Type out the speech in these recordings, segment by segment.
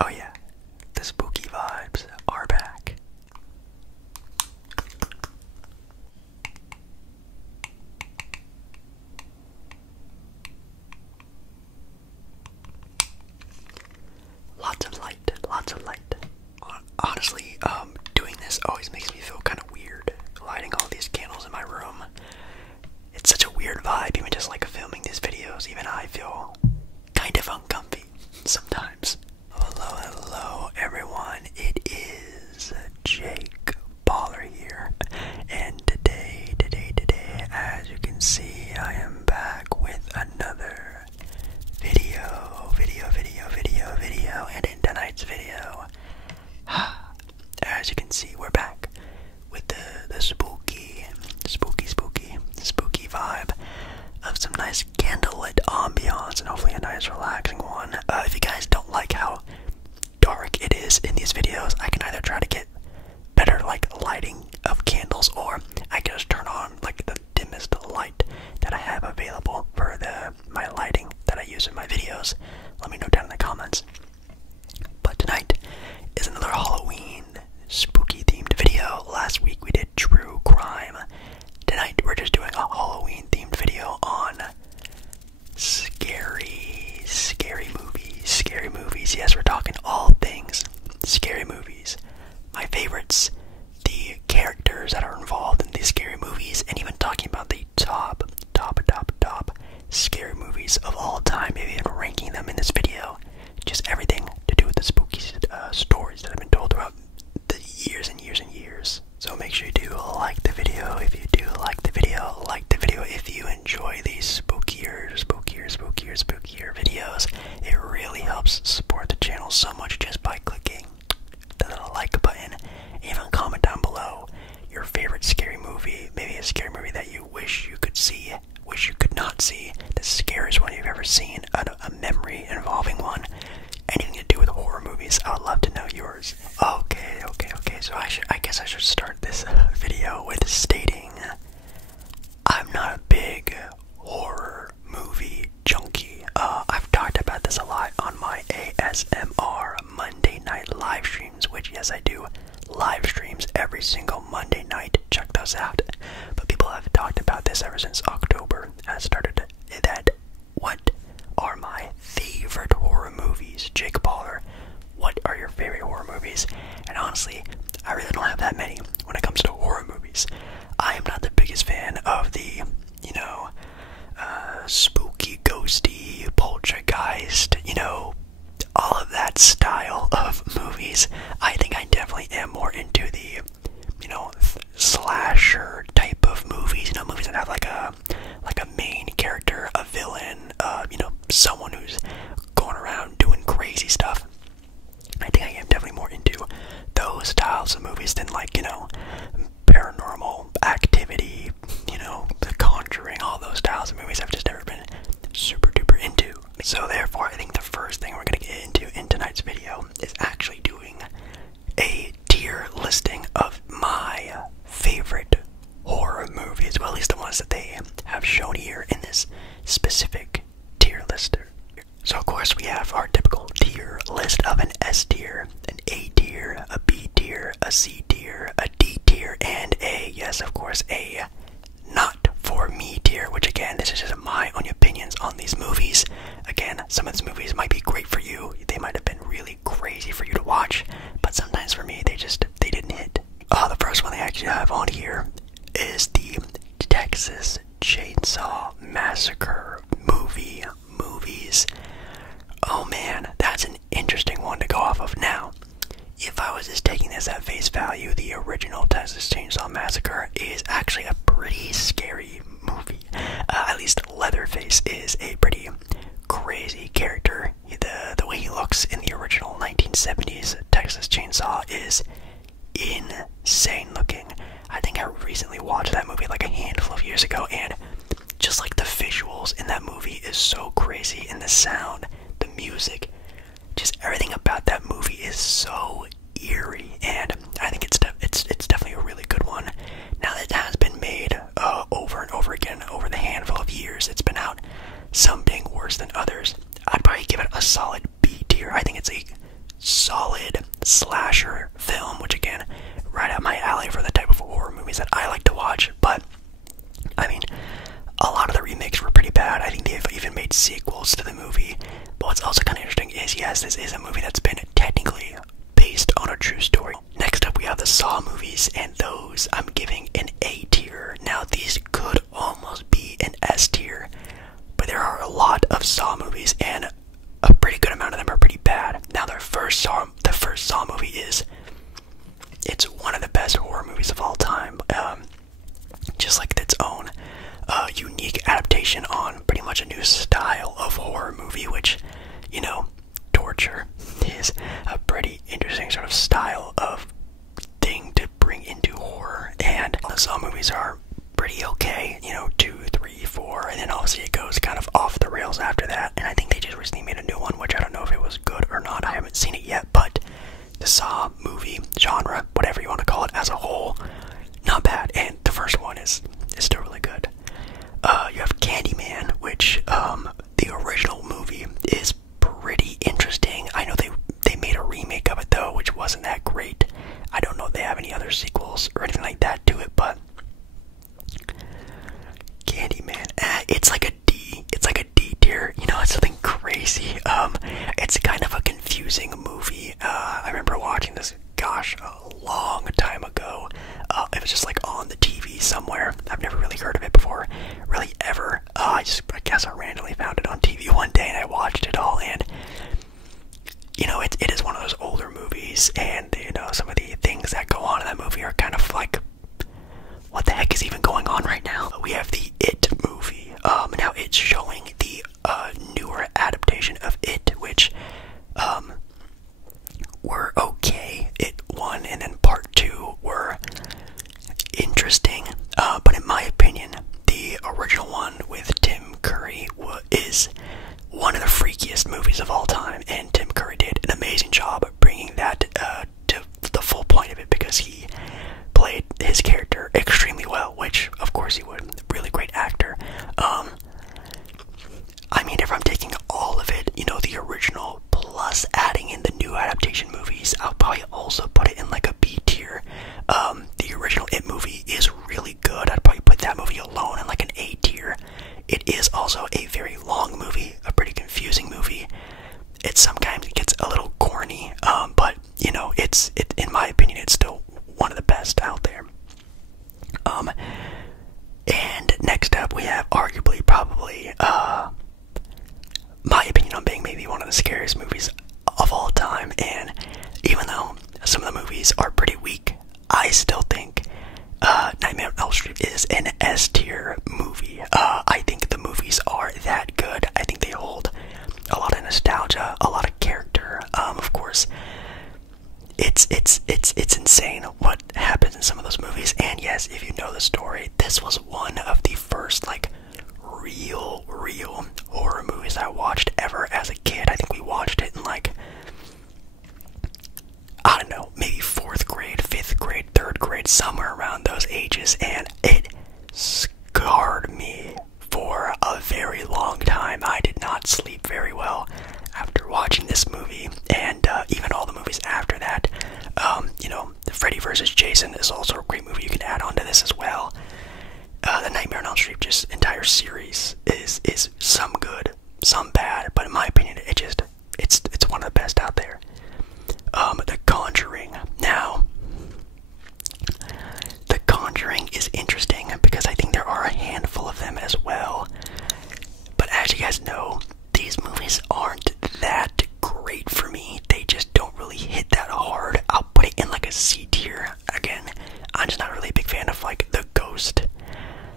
Oh yeah, the spooky vibes are back. Lots of light, lots of light. Honestly, doing this always makes me feel kind of weird, lighting all these candles in my room. It's such a weird vibe, even just like filming these videos. Even I feel kind of uncomfy sometimes. Hello, hello everyone, it is Jake Baller here, and today, as you can see, I am back with another video, and in tonight's video, as you can see, we're back with the spooky vibe of some nice candlelit ambiance, and hopefully a nice relaxing one. If you guys don't like how dark it is in these videos, I can either try to get better like lighting of candles, or I can just turn on like the dimmest light that I have available for my lighting that I use in my videos. Let me know down in the comments. But tonight is another Halloween spooky themed video. Last week we did true crime. Tonight we're just doing a Halloween themed video on scary movies. Yes, we're talking all things scary movies. My favorites, the characters that are involved in these scary movies, and even talking about the top scary movies of all time, maybe even ranking them in this video. Just everything to do with the spooky stories that have been told throughout the years and years and years. So make sure you do like the video. If you do like the video, like the video. If you enjoy these spookier videos, it really helps support the channel so much just by clicking the little like button. Even comment down below your favorite scary movie, maybe a scary movie that you wish you could see, wish you could not see, the scariest one you've ever seen, a memory involving one, anything to do with horror movies. I would love to know yours. Okay, so I guess I should start this video with stating I'm not a big horror movie junkie. I've talked about this a lot on my ASMR Monday night live streams, which yes, I do live streams every single Monday night. Check those out. But people have talked about this ever since October. I started that. What are my favorite horror movies? Jake Baller, what are your favorite horror movies? And honestly, I really don't have that many when it comes to horror movies. I am not the biggest fan of the, spooky, ghosty, poltergeist, all of that style of movies. I think I definitely am more into the, slasher type of movies, movies that have like a main character, a villain, someone who's going around doing crazy stuff. I think I am definitely more into those styles of movies than like, Paranormal Activity, The Conjuring, all those styles of movies I've just never been super duper into. So therefore, I think the first thing we're going to get into in tonight's video is actually doing a tier listing of my favorite horror movies, well, at least the ones that they have shown here in this specific tier list. So of course we have our typical tier list of an S tier, an A tier, a B tier, a C tier, a D tier, and a, yes of course, a not for me tier, which again, this is just my own opinions on these movies. Again, some of these movies might be great for you, they might have been really crazy for you to watch, but sometimes for me, they didn't hit. The first one they actually have on here is the Texas Chainsaw Massacre movies. Oh man, that's an interesting one to go off of. Now, if I was just taking this at face value, the original Texas Chainsaw Massacre is actually a pretty scary movie. At least Leatherface is a pretty crazy character. The way he looks in the original 1970s Texas Chainsaw is insane looking. I think I recently watched that movie like a handful of years ago, and just like the visuals in that movie is so crazy, and the sound, the music, just everything about that movie is so eerie, and I think it's definitely a really good one. Now that it has been made over and over again over the handful of years it's been out, some being worse than others, I'd probably give it a solid B tier. I think it's a solid slasher film, which again, right up my alley for the type of horror movies that I like to watch. But I mean, a lot of the remakes were pretty bad. I think they've even made sequels to the movie. But what's also kind of interesting is, yes, this is a movie that's been technically based on a true story. Next up, we have the Saw movies, and those I'm giving an A tier. Now, these could almost be an S tier, but there are a lot of Saw movies, and a pretty good amount of them are pretty bad. Now, the first Saw movie it's one of the best horror movies of all time. Just like its own unique adaptation on pretty much a new style of horror movie, which, you know, torture is a pretty interesting sort of style of thing to bring into horror. And the Saw movies are pretty okay, you know, 2, 3, 4, and then obviously it goes kind of off the rails after that. And I think they just recently made a new one, which I don't know if it was good or not. I haven't seen it yet, but the Saw movie genre, whatever you want to call it, as a whole, not bad. And the first one is still really good. You have Candyman, which the original movie is pretty interesting. I know they made a remake of it though, which wasn't that great. I don't know if they have any other sequels or anything like that to it, but Candyman, it's like a D. It's like a D tier. You know, it's something crazy. It's kind of a confusing movie. I remember watching this, gosh, a long time ago. It was just like on the TV somewhere. I've never really heard of it before, really ever. I guess I randomly found it on TV one day and I watched it all. And you know, it is one of those older movies, and you know, some of the things that go on in that movie are kind of like, what the heck is even going on right now? We have the It movie. Now it's showing the newer adaptation of It, which were okay. It 1 and then part 2 were interesting, but in my opinion, the original one with Tim Curry is one of the freakiest movies of all time, and Tim Curry did an amazing job of bringing that to the full point of it, because he played his character extremely well, which of course he would. Really great actor. I mean, if I'm taking all of it, you know, the original plus adding in the new adaptation movies, I'll probably also put it in like a B tier. The original It movie is really good. I'd probably put that movie alone in like an A tier. It is also a very long movie, a pretty confusing movie. It sometimes gets a little corny, but you know, it in my opinion, it's still one of the best out there. And next up we have arguably probably my opinion on being maybe one of the scariest movies of all time. And even though some of the movies are pretty weak, I still think Nightmare on Elm Street is an S tier movie. I think the movies are that good. I think they hold a lot of nostalgia, a lot of character. Of course, it's insane what happens in some of those movies. And yes, if you know the story, this was one of the first like real horror movies I watched ever as a kid. I think we watched it in like, I don't know, maybe 4th grade, 5th grade, 3rd grade, somewhere around those ages, and it scarred me for a very long time. I did not sleep very well after watching this movie, and even all the movies after that. You know, Freddy vs. Jason is also a great movie you can add on to this as well. The Nightmare on Elm Street just entire series is some good, some bad, but in my opinion, it's one of the best out there. The Conjuring. Now, The Conjuring is interesting because I think there are a handful of them as well. But as you guys know, these movies aren't that great for me. They just don't really hit that hard. I'll put it in like a C tier. Again, I'm just not really a big fan of like the ghost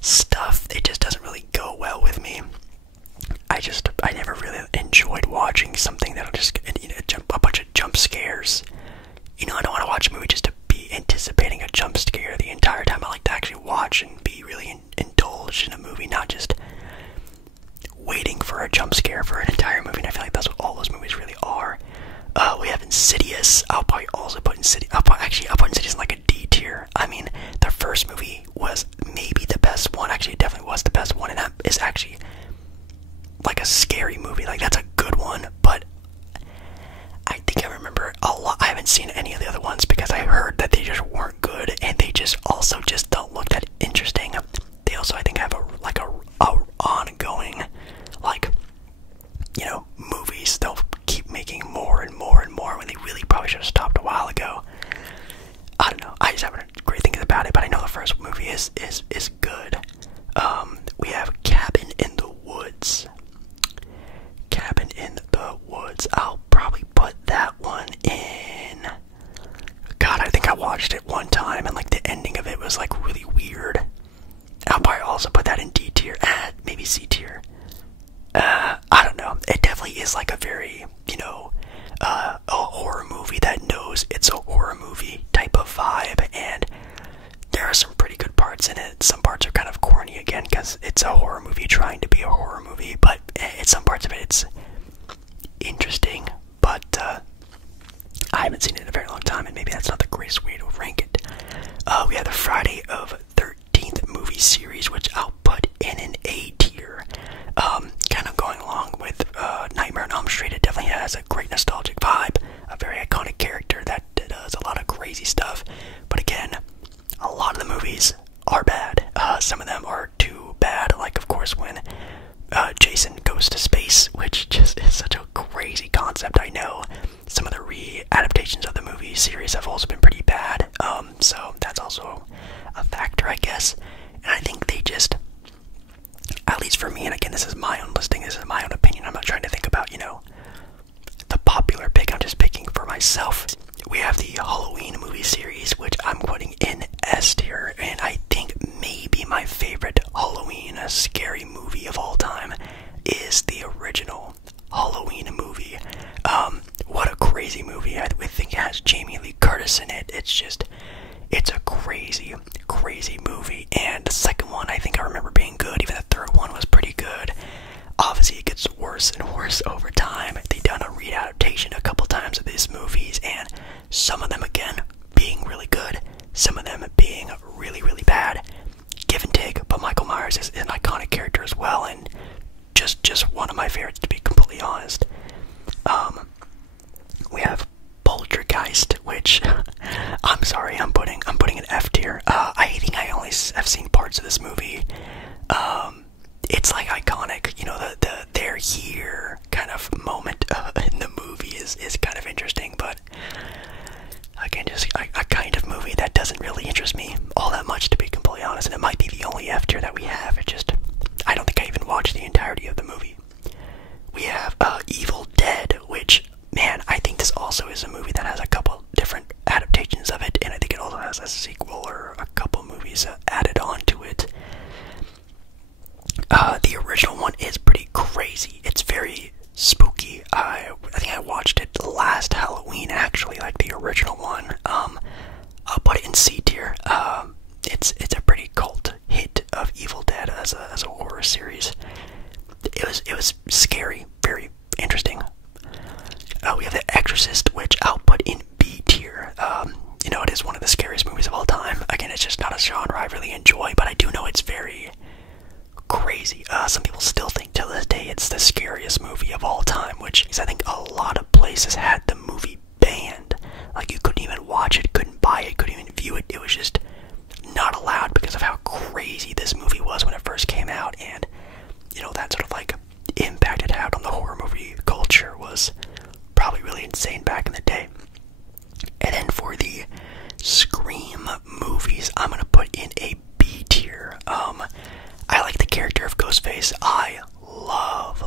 stuff. It just doesn't really go well with me. I never really enjoyed watching something that'll just, you know, a bunch of jump scares. You know, I don't want to watch a movie just to be anticipating a jump scare the entire time. I like to actually watch and be really indulged in a movie, not just waiting for a jump scare for an entire movie. And I feel like that's what all those movies really are. We have Insidious. I'll probably also put Insidious. I'll put Insidious in like a D tier. I mean, the first movie was maybe the best one. Actually, it definitely was the best one, and that is actually like a scary movie. Like, that's a good one. But I think I remember definitely is like a very, a horror movie that knows it's a horror movie type of vibe, and there are some pretty good parts in it. Some parts are kind of corny again because it's a horror movie trying to be a horror movie, but some parts of it's interesting, but I haven't seen it in a very long time, and maybe that's not the greatest way to rank it. We have the Friday of 13th movie series, which I'll put in an A tier. Kind of going along with Nightmare on Elm Street, it definitely has a great nostalgic vibe, a very iconic character that does a lot of crazy stuff, but again, a lot of the movies are bad. Some of them are too bad, like of course when Jason goes to space, which just is such a crazy concept. I know some of the re-adaptations of the movie series have also been pretty bad, so that's also a factor, I guess. And I think they just, at least for me, and again, this is my own listing, this is my own opinion, I'm not trying to think about, the popular pick, I'm just picking for myself. We have the Halloween movie series, which I'm putting in S tier, and I think maybe my favorite Halloween scary movie of all time is the original Halloween movie. What a crazy movie. I think it has Jamie Lee Curtis in it. It's a crazy, crazy movie. And the second one, I think I remember being good. Even the third one was pretty good. Obviously, it gets worse and worse over time. They've done a re-adaptation a couple times of these movies, and some of them, again, being really good, some of them being really, really bad. Give and take, but Michael Myers is an iconic character as well, and just one of my favorites, to be completely honest. We have Poltergeist, which I'm sorry, I'm putting an F tier. I think I only have seen parts of this movie. It's like iconic, the they're here kind of moment in the movie is kind of interesting, but again, just a kind of movie that doesn't really interest me all that much, to be completely honest, and it might be the only F tier that we have. I don't think I even watched the entirety of the movie. We have Evil Dead, which, man, I think this also is a movie that has a couple different adaptations of it, and I think it also has a sequel or a couple movies added on to it. The original one is pretty crazy. It's very spooky. I think I watched it last Halloween, actually, like the original one. I'll put it in C tier. It's a pretty cult hit of Evil Dead as a horror series. It was scary, very interesting. We have The Exorcist, which I'll put in B tier. It is one of the scariest movies of all time. Again, it's just not a genre I really enjoy, but I do know it's very crazy. Some people still think to this day it's the scariest movie of all time, which is, I think, a lot of places had the movie banned. Like, you couldn't even watch it, couldn't buy it, couldn't even view it. It was just not allowed because of how crazy this movie was when it first came out, and that sort of like impact it had on the horror movie culture was probably really insane back in the day. And then for the Scream movies, I'm gonna put in a B tier. I like the character of Ghostface. I love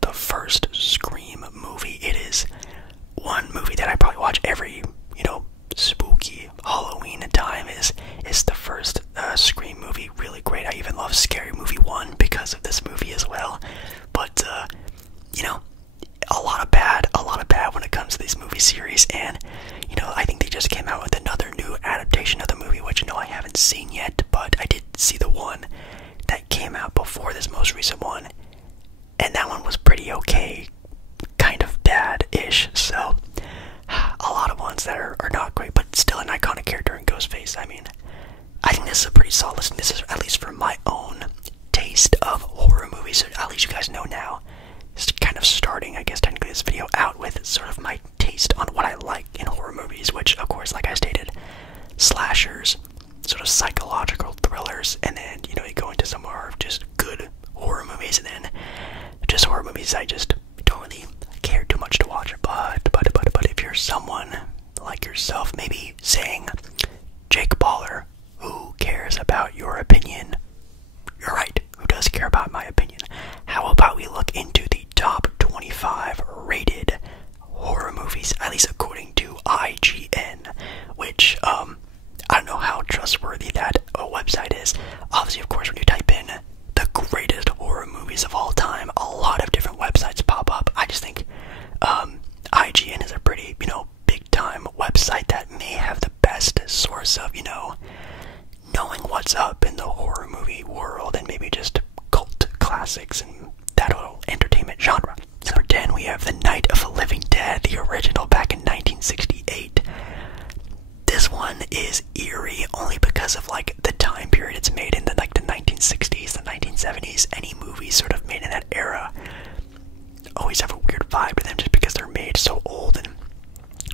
the first Scream movie. It is one movie that I probably watch every, spooky Halloween time is the first Scream movie. Really great. I even love Scary Movie 1 because of this movie as well. But, a lot of bad when it comes to these movie series, and, I think they just came out with another new adaptation of the movie, which, I haven't seen yet, but I did see the one that came out before this most recent one, and that one was pretty okay, kind of bad-ish, so a lot of ones that are not great, but still an iconic character in Ghostface. I mean, I think this is a pretty solid list. This is at least for my own taste of horror movies, so at least you guys know now. It's kind of starting, I guess, technically this video out with sort of my taste on what I like in horror movies, which, of course, like I stated, slashers, sort of psychological thrillers, and then, you go into some more just good horror movies, and then just horror movies I just don't really care too much to watch. But if you're someone like yourself, maybe saying, Jake Baller, who cares about your opinion? You're right, who does care about my opinion? How about we look into the top 25 rated horror movies, at least according to IGN, which, I don't know how trustworthy that website is. Obviously, of course, when you type in the greatest horror movies of all time, a lot of different websites pop we have The Night of the Living Dead, the original back in 1968. This one is eerie only because of like the time period it's made in, the 1960s, the 1970s. Any movies sort of made in that era always have a weird vibe to them just because they're made so old, and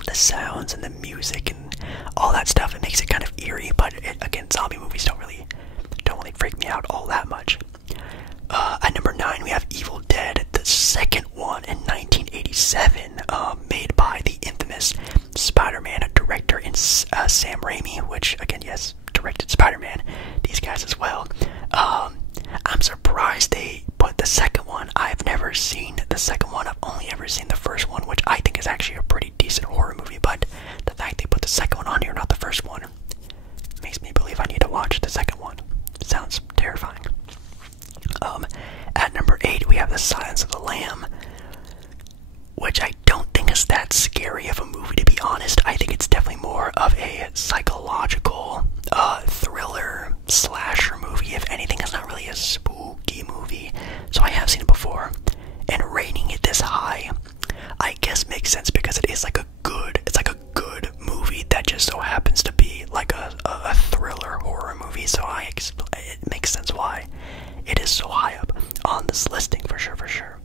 the sounds and the music and all that stuff, it makes it kind of eerie. But again, zombie movies don't really freak me out all that much. At number 9, we have Evil Dead, the second one in 1987, made by the infamous Spider-Man director and Sam Raimi, which, again, yes, directed Spider-Man, these guys as well. I'm surprised they put the second one. I've never seen the second one. I've only ever seen the first one, which I think is actually a pretty decent horror movie, but the fact they put the second one on here, not the first one, makes me believe I need to watch the second one. It sounds terrifying. At number 8, we have The Silence of the Lamb, which I don't think is that scary of a movie, to be honest. I think it's definitely more of a psychological thriller slasher movie. If anything, it's not really a spooky movie. So I have seen it before, and rating it this high, I guess makes sense because it is like a good movie that just so happens to be like a thriller horror movie. So it makes sense why it is so high up on this listing for sure.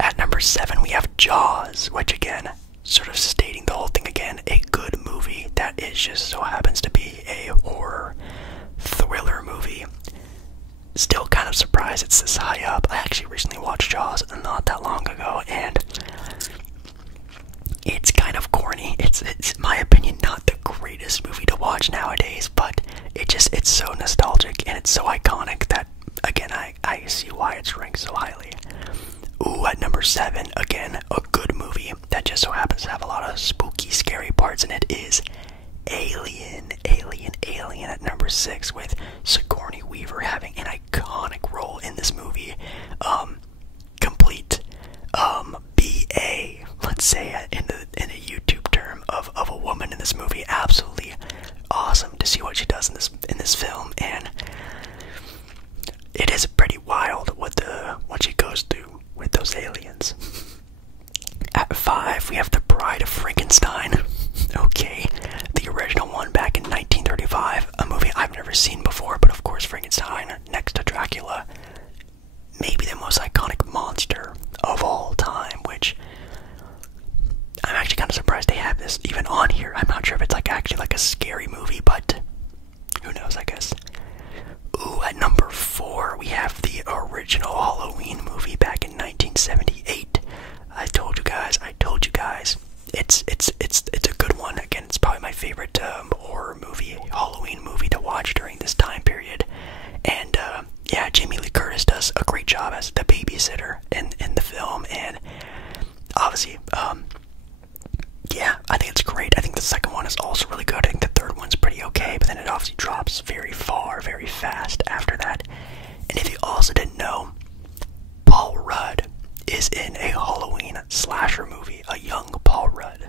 At number 7, we have Jaws, which again, sort of stating the whole thing again, a good movie that is just so happens to be a horror thriller movie. Still kind of surprised it's this high up. I actually recently watched Jaws not that long ago, and it's kind of corny. It's in my opinion not the greatest movie to watch nowadays, but it's so nostalgic and it's so iconic that again I see why it's ranked so highly. Ooh, at number 7, again, a good movie that just so happens to have a lot of spooky, scary parts in it is Alien at number 6, with Sigourney Weaver having an iconic role in this movie. Complete BA, let's say in a YouTube term, of a woman in this movie. Absolutely awesome to see what she does in this film, and it is pretty wild what she goes through with those aliens. At 5, we have The Bride of Frankenstein. Okay, the original one back in 1935, a movie I've never seen before, but of course Frankenstein, next to Dracula, maybe the most iconic monster of all time, which I'm actually kind of surprised they have this even on here. I'm not sure if it's actually a scary movie, but who knows, I guess. Ooh, at number 4, we have the original Halloween movie back in 1978. I told you guys, it's a good one. Again, it's probably my favorite horror movie, Halloween movie to watch during this time period. And yeah, Jamie Lee Curtis does a great job as the babysitter in the film, and obviously, yeah, I think it's great. I think the second one is also really good. I think the third one's pretty okay, but then it obviously drops very far, very fast after that. And if you also didn't know, Paul Rudd is in a Halloween slasher movie, a young Paul Rudd.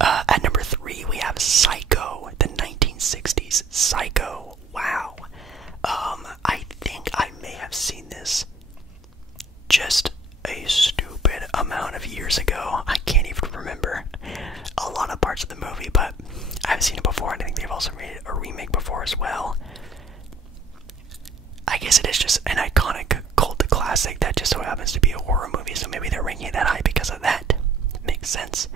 At number 3, we have Psycho, the 1960s Psycho. Wow. I think I may have seen this just a stupid amount of years ago. I can't even remember a lot of parts of the movie, but I've seen it before, and I think they've also made a remake before as well. I guess it is just an iconic cult classic that just so happens to be a horror movie, so maybe they're ranking it that high because of that. Makes sense.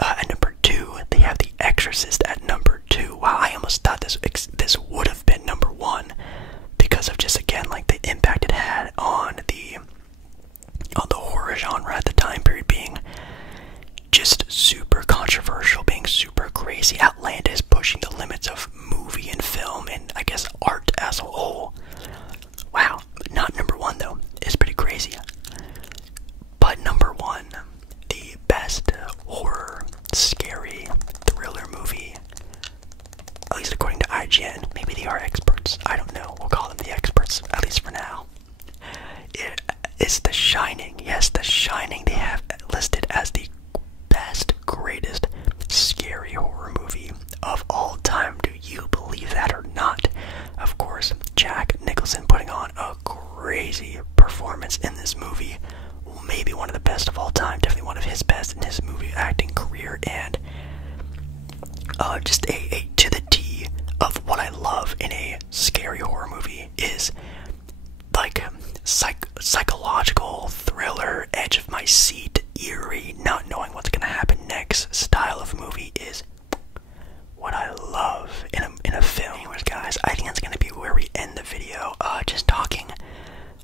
At number 2, they have The Exorcist at number 2. Wow, I almost thought this would have been number 1 because of just, again, the impact it had on the horror genre at the time period, being just super controversial, being super crazy, outlandish, pushing the limits of movie and film, and I guess art as a whole. Wow, not number 1 though. It's pretty crazy. But number 1, the best horror, scary, thriller movie, at least according to IGN. Maybe they are experts. I don't know. We'll call them the experts, at least for now. It's The Shining. Yes, The Shining. They have listed as the best, greatest, scary horror movie of all time. Do you believe that or not? Of course, Jack Nicholson putting on a crazy performance in this movie. in a scary horror movie is like psychological thriller, edge of my seat, eerie, not knowing what's gonna happen next style of movie is what I love in a film. Anyways, guys, I think that's gonna be where we end the video. Just talking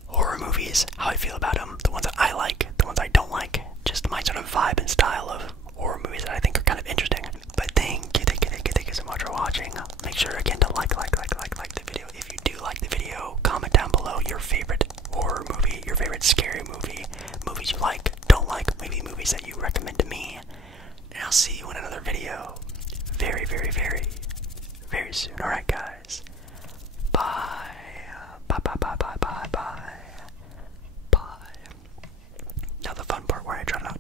horror movies, how I feel about them, the ones that I like, the ones I don't like, just my sort of vibe and style of horror movies that I think are kind of interesting. But thank you so much for watching. Make sure again to like the video. If you do like the video, comment down below your favorite horror movie, your favorite scary movie, movies you like, don't like, maybe movies that you recommend to me. And I'll see you in another video very soon. Alright, guys. Bye. Bye. Now the fun part where I try not